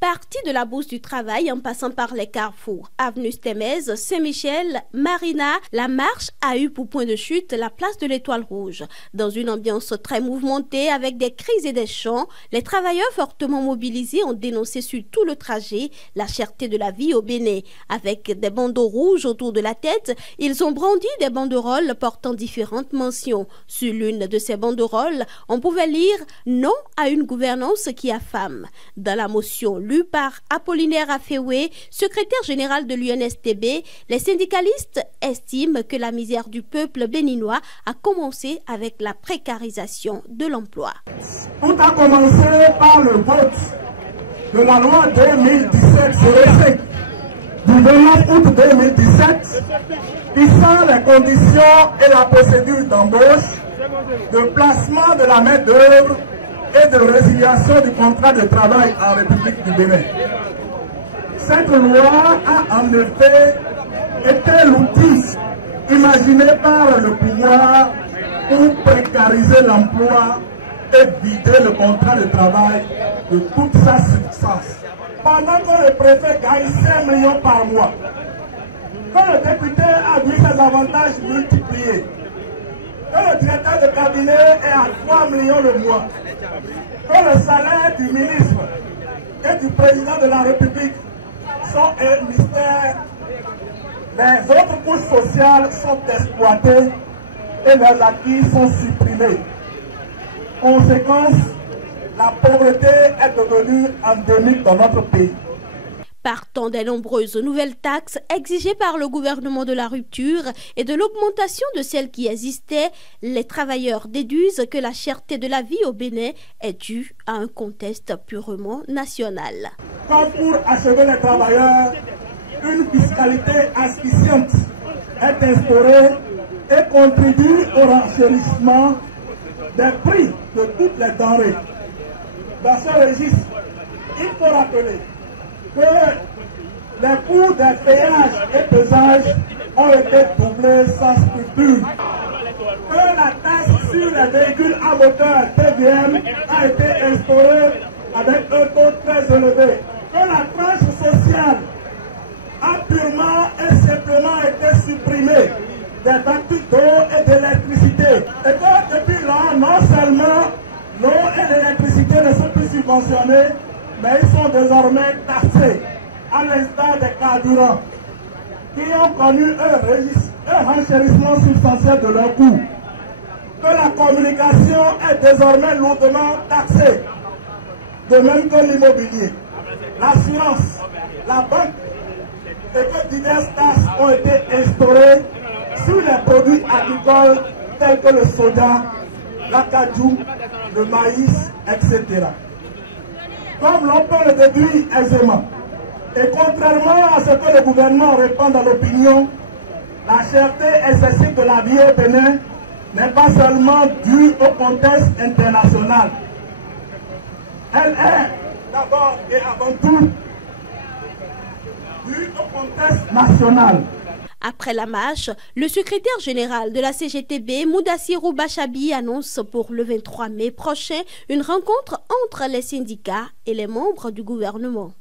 Partie de la Bourse du Travail en passant par les carrefours, avenue Stémez, Saint-Michel, Marina, la marche a eu pour point de chute la place de l'Étoile Rouge. Dans une ambiance très mouvementée avec des cris et des chants, les travailleurs fortement mobilisés ont dénoncé sur tout le trajet la cherté de la vie au Bénin. Avec des bandeaux rouges autour de la tête, ils ont brandi des banderoles portant différentes mentions. Sur l'une de ces banderoles, on pouvait lire « Non à une gouvernance qui affame ». Dans la motion lue par Apollinaire Aféoué, secrétaire général de l'UNSTB, les syndicalistes estiment que la misère du peuple béninois a commencé avec la précarisation de l'emploi. Tout a commencé par le vote de la loi 2017-05 du 29 août 2017 fixant les conditions et la procédure d'embauche, de placement de la main-d'œuvre et de résiliation du contrat de travail en République du Bénin. Cette loi a en effet été l'outil imaginé par le pouvoir pour précariser l'emploi et vider le contrat de travail de toute sa substance. Pendant que le préfet gagne 5 millions par mois, que le député a vu ses avantages multipliés, que le directeur de cabinet est à 3 millions le mois, que le salaire du ministre et du président de la République sont un mystère, les autres couches sociales sont exploitées et leurs acquis sont supprimés. Conséquence, la pauvreté est devenue endémique dans notre pays. Partant des nombreuses nouvelles taxes exigées par le gouvernement de la rupture et de l'augmentation de celles qui existaient, les travailleurs déduisent que la cherté de la vie au Bénin est due à un contexte purement national. Comme pour achever les travailleurs, une fiscalité asphyxiante est instaurée et contribue au renchérissement des prix de toutes les denrées. Dans ce registre, il faut rappeler que les coûts des péages et pesages ont été doublés sans scrupule, que la taxe sur les véhicules à moteur TVM a été instaurée avec un taux très élevé, que la tranche sociale a purement et simplement été supprimée des factures d'eau et d'électricité, et que depuis là, non seulement l'eau et l'électricité ne sont plus subventionnés, mais ils sont désormais taxés, à l'instar des carburants, qui ont connu un renchérissement substantiel de leurs coûts. Que la communication est désormais lourdement taxée, de même que l'immobilier, l'assurance, la banque, et que diverses taxes ont été instaurées sur les produits agricoles tels que le soja, l'acajou, le maïs, etc. Comme l'on peut le déduire aisément. Et contrairement à ce que le gouvernement répand dans l'opinion, la cherté excessive de la vie au Bénin n'est pas seulement due au contexte international. Elle est d'abord et avant tout due au contexte national. Après la marche, le secrétaire général de la CGTB, Moudassirou Bachabi, annonce pour le 23 mai prochain une rencontre entre les syndicats et les membres du gouvernement.